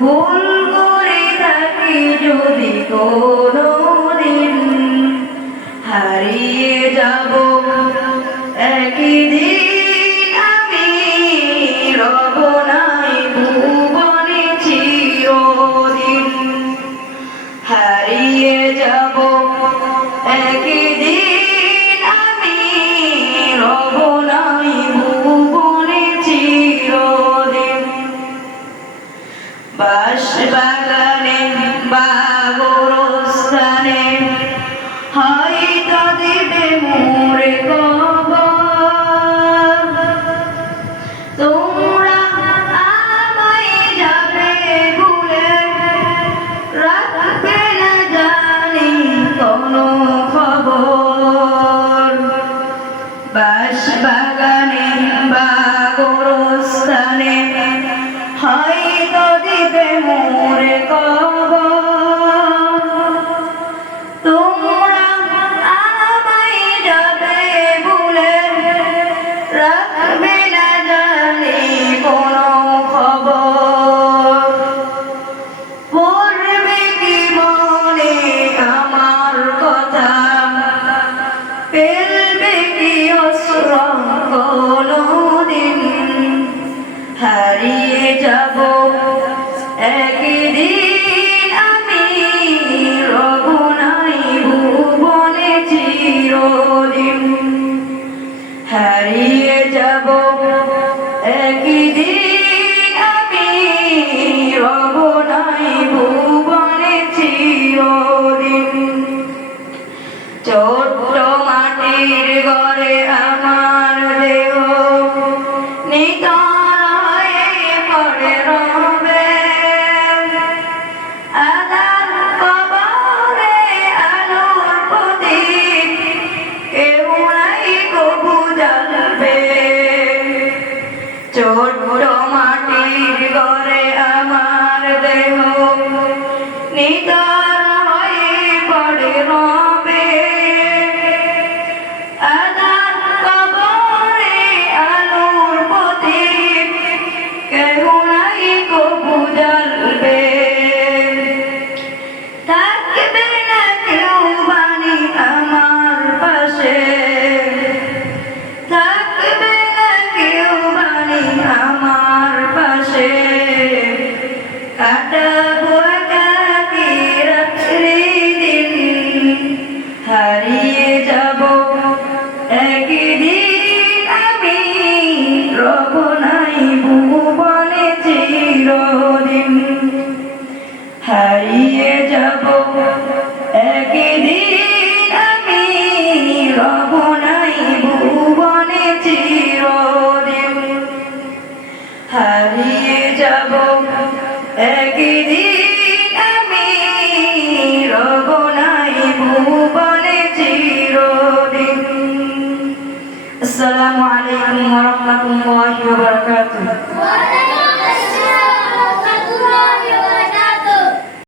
ভুল করে থাকি যদি কোনোদিন, হারিয়ে যাব একই দিন আমি, রব নাই ভুবনে চিরদিন। হারিয়ে যাব একই দিন আমি, রব নাই ভুবনে চিরদিন। বাঁশবাগানে বা গোরস্থানে হয়তো দিবে মোরে কবর, তোমরা আমায় যাবে ভুলে, রাখবে না জানি কোনো খবর। বাঁশবাগানে বা গোরস্থানে হয়তো দিবে মোরে কবর, তোমরা আমায় যাবে ভুলে, রাখবে না জানি কোনো খবর। পড়বে কি মনে আমার কথা, ফেলবে কি অশ্রু কোনোদিন, হারিয়ে যাব একদিন আমি, রব নাই ভুবনে চিরদিন। হারিয়ে যাব একদিন আমি, রব নাই ভুবনে চিরদিন। ছোট্ট মাটির ঘরে আমার দেহ নিথর হয়ে পড়ে রবে, আঁধার কবরে আলোর প্রদীপ কেউ নাই কবু জ্বালবে। ছোট্ট মাটির ঘরে আমার দেহ নিথর হয়ে পড়ে রবে, আঁধার কবরে আলোর প্রদীপ কেউ নাই কবু জ্বালবে। থাকবে না কেউ বাণী আমার পাশে, থাকবে না কেউ বাণী আমার পাশে, কাটাবো একাকী রাত্রি দিন। হারিয়ে যাব একদিন আমি, রব নাই ভুবনে চিরদিন। হারিয়ে যাব একদিন আমি, রব নাই ভুবনে চিরদিন। হারিয়ে যাব একদিন আমি, রব নাই ভুবনে চিরদিন। আসসালামু আলাইকুম ওয়া রাহমাতুল্লাহি ওয়া বারাকাতুহু।